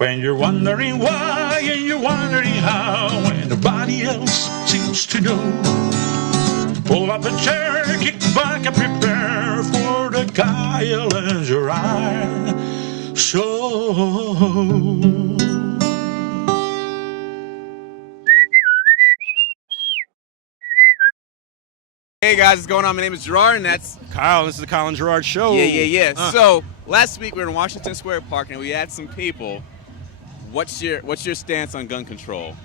When you're wondering why and you're wondering how, and nobody else seems to know, pull up a chair, kick back and prepare for the Kyle and Gerard show. Hey guys, what's going on? My name is Gerard, and that's Kyle. This is the Kyle and Gerard show. yeah. So last week we were in Washington Square Park, and we had some people. What's your stance on gun control?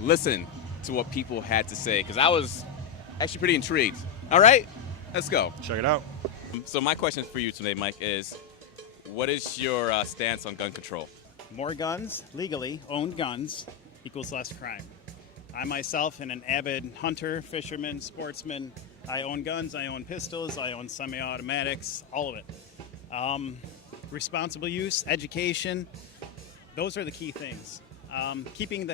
Listen to what people had to say, because I was actually pretty intrigued. All right, let's go. Check it out. So my question for you today, Mike, is what is your stance on gun control? More guns, legally owned guns, equals less crime. I myself am an avid hunter, fisherman, sportsman. I own guns, I own pistols, I own semi-automatics, all of it. Responsible use, education, those are the key things. Keeping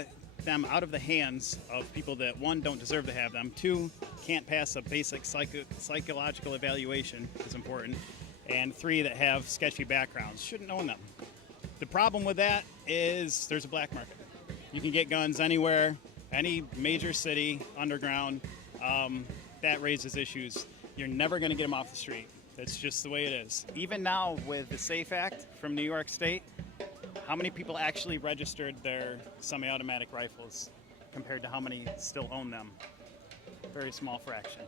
them out of the hands of people that, one, don't deserve to have them, two, can't pass a basic psychological evaluation is important, and three, that have sketchy backgrounds, shouldn't own them. The problem with that is there's a black market. You can get guns anywhere, any major city, underground. That raises issues. You're never going to get them off the street. That's just the way it is. Even now with the SAFE Act from New York State, how many people actually registered their semi-automatic rifles compared to how many still own them? Very small fraction.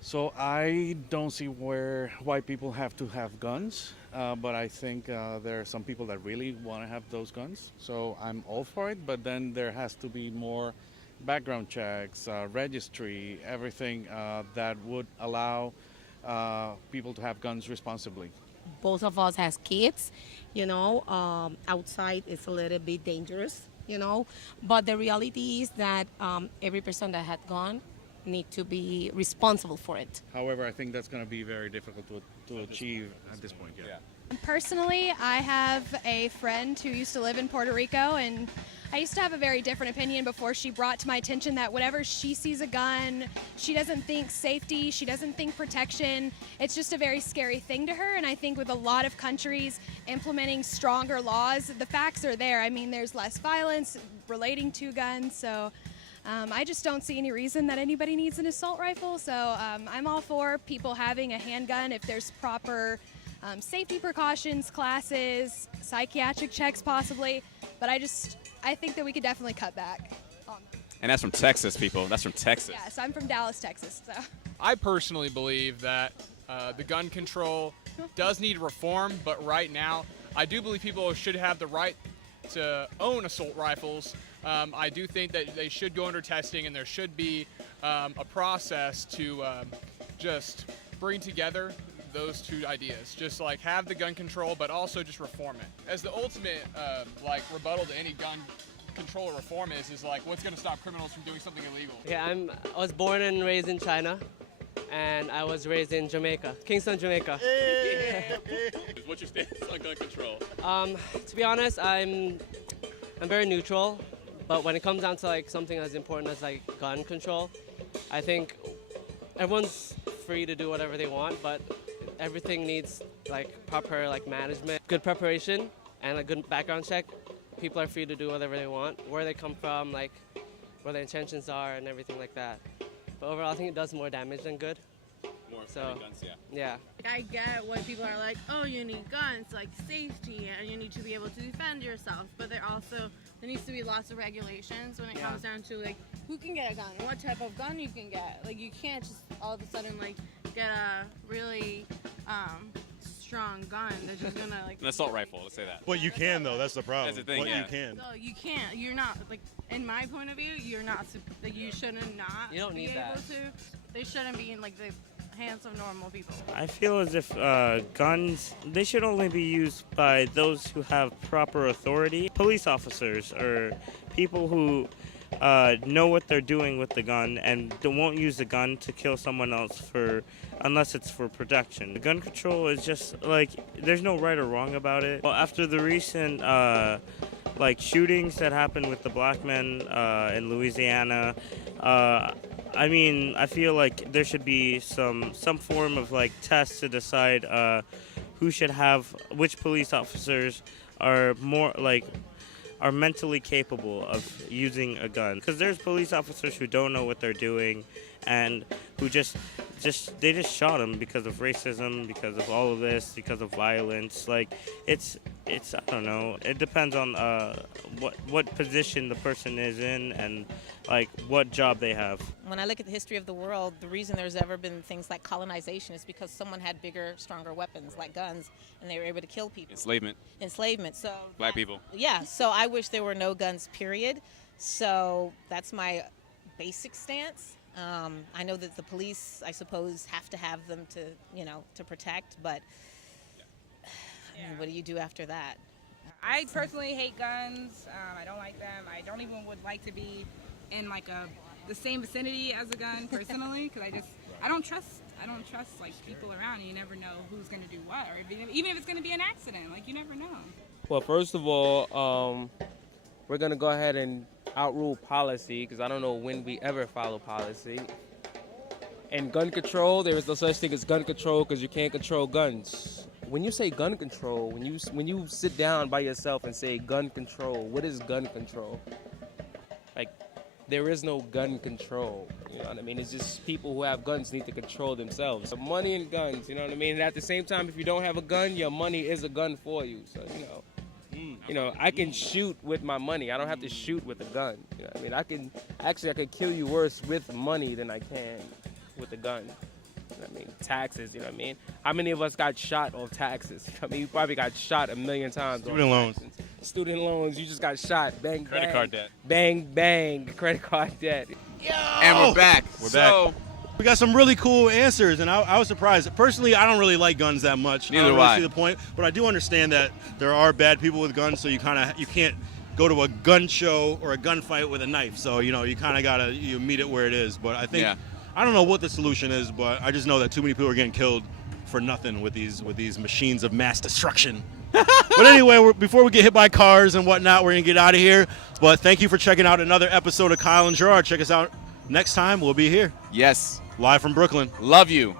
So I don't see why people have to have guns, but I think there are some people that really want to have those guns. So I'm all for it, but then there has to be more background checks, registry, everything that would allow people to have guns responsibly. Both of us has kids, outside it's a little bit dangerous, but the reality is that every person that had gun need to be responsible for it. However, I think that's going to be very difficult to achieve at this point. Yeah. Personally, I have a friend who used to live in Puerto Rico, and I used to have a very different opinion before she brought to my attention that whenever she sees a gun, she doesn't think safety, she doesn't think protection. It's just a very scary thing to her, and I think with a lot of countries implementing stronger laws, the facts are there. I mean, there's less violence relating to guns, so I just don't see any reason that anybody needs an assault rifle, so I'm all for people having a handgun if there's proper safety precautions, classes, psychiatric checks possibly, but I think that we could definitely cut back. And that's from Texas, people. That's from Texas. Yes, I'm from Dallas, Texas. So I personally believe that the gun control does need reform, but right now I do believe people should have the right to own assault rifles. I do think that they should go under testing, and there should be a process to just bring together those two ideas. Just like have the gun control, but also just reform it. As the ultimate rebuttal to any gun control or reform is like what's going to stop criminals from doing something illegal? Yeah, I was born and raised in China, and I was raised in Jamaica, Kingston, Jamaica. What's your stance on gun control? To be honest, I'm very neutral, but when it comes down to something as important as gun control, I think everyone's free to do whatever they want, but everything needs proper management, good preparation, and a good background check. People are free to do whatever they want, where they come from, where their intentions are, and everything like that. But overall, I think it does more damage than good. More guns, yeah. Yeah. I get when people are like, oh, you need guns, safety, and you need to be able to defend yourself. But there needs to be lots of regulations when it comes down to who can get a gun and what type of gun you can get. You can't just all of a sudden get a really strong gun that's just gonna An assault rifle, let's say that. But you can, though. That's the problem. That's the thing, yeah. You can. So you can't. You're not in my point of view. You're not. You shouldn't not. You don't be need able that. to. They shouldn't be in the hands of normal people. I feel as if guns, they should only be used by those who have proper authority. Police officers or people who know what they're doing with the gun and won't use the gun to kill someone else unless it's for protection. The gun control is just there's no right or wrong about it. Well, after the recent shootings that happened with the black men in Louisiana, I feel like there should be some form of test to decide who should have, which police officers are more like are mentally capable of using a gun, because there's police officers who don't know what they're doing and who just shot him because of racism, because of all of this, because of violence. Like it's I don't know, it depends on what position the person is in and like what job they have. When I look at the history of the world, the reason there's ever been things like colonization is because someone had bigger, stronger weapons like guns, and they were able to kill people. Enslavement. So Black people. Yeah. So I wish there were no guns. Period. So that's my basic stance. I know that the police, I suppose, have to have them to protect, but I mean, what do you do after that? I personally hate guns. I don't like them. I don't even would like to be in like the same vicinity as a gun personally, because I don't trust like people around. You never know who's gonna do what, or even if it's gonna be an accident. Like you never know. Well, first of all, we're gonna go ahead and outrule policy, because I don't know when we ever follow policy. And gun control, there is no such thing as gun control, because you can't control guns. When you say gun control, when you sit down by yourself and say gun control, what is gun control? Like, there is no gun control, you know what I mean? It's just people who have guns need to control themselves. So money and guns, you know what I mean? And at the same time, if you don't have a gun, your money is a gun for you. So, I can shoot with my money. I don't have to shoot with a gun. You know what I mean? I could kill you worse with money than I can with a gun. You know what I mean? Taxes, you know what I mean? How many of us got shot on taxes? You know what I mean, you probably got shot 1,000,000 times. Student loans. Student loans, you just got shot. Bang, Credit bang. card debt. Bang, bang. Credit card debt. And we're back. We're back. We got some really cool answers, and I was surprised. Personally, I don't really like guns that much. Neither I don't do really I. see the point, but I do understand that there are bad people with guns, so you can't go to a gun show or a gunfight with a knife. So you kind of gotta meet it where it is. But I think I don't know what the solution is, but I just know that too many people are getting killed for nothing with these machines of mass destruction. But anyway, before we get hit by cars and whatnot, we're gonna get out of here. But thank you for checking out another episode of Kyle and Gerard. Check us out next time. We'll be here. Yes. Live from Brooklyn. Love you.